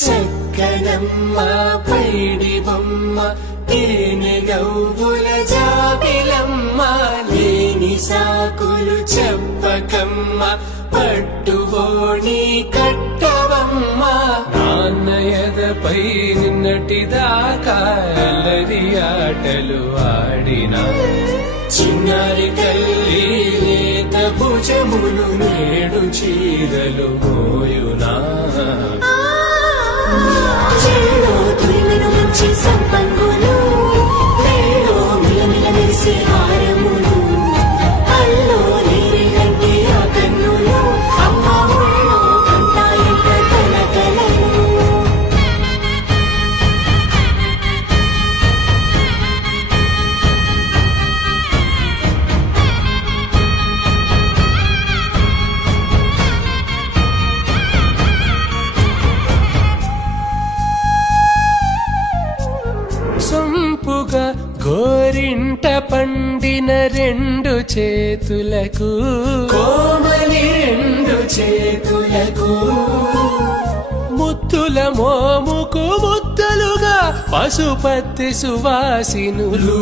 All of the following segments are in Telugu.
చక్కనమ్మ పైడి బొమ్మ తేనె గవ్వుల జాబిలమ్మ లేని సాకులు చెప్పకమ్మ పట్టుబోణి కట్టవమ్మ నాన్నయదపై నిన్నటిదాకా అల్లరి ఆటలు ఆడినా చిన్నారి తల్లి లేత భుజములు నేడు చీరలు మోయునా చెల్లో తురిమిను మంచి సంపంగులు మెల్లో మిలమిల మెరిసే హారములు అల్లో నీరిలంటే ఆ కన్నులు అమ్మ ఒళ్ళో కంటాయంట కలకలను సొంపుగా గోరింట పండిన రెండు చేతులకు కోమలి రెండు చేతులకు ముత్తుల మోముకు ముద్దలుగా పశుపతి సువాసినులు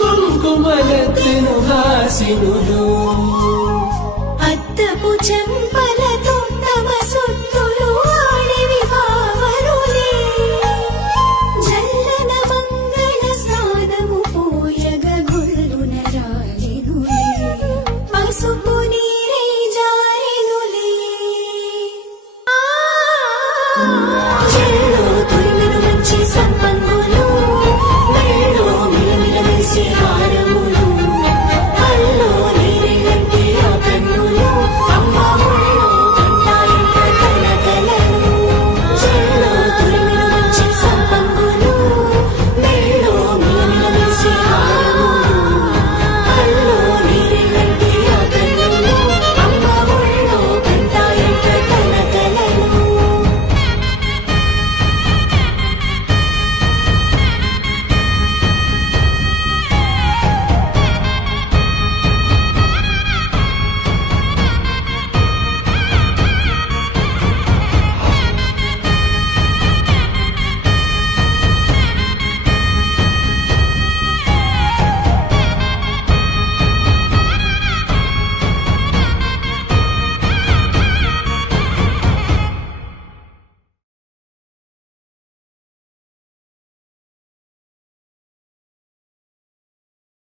కుంకుమలెత్తిను హాసినులు అద్దపు చెంపల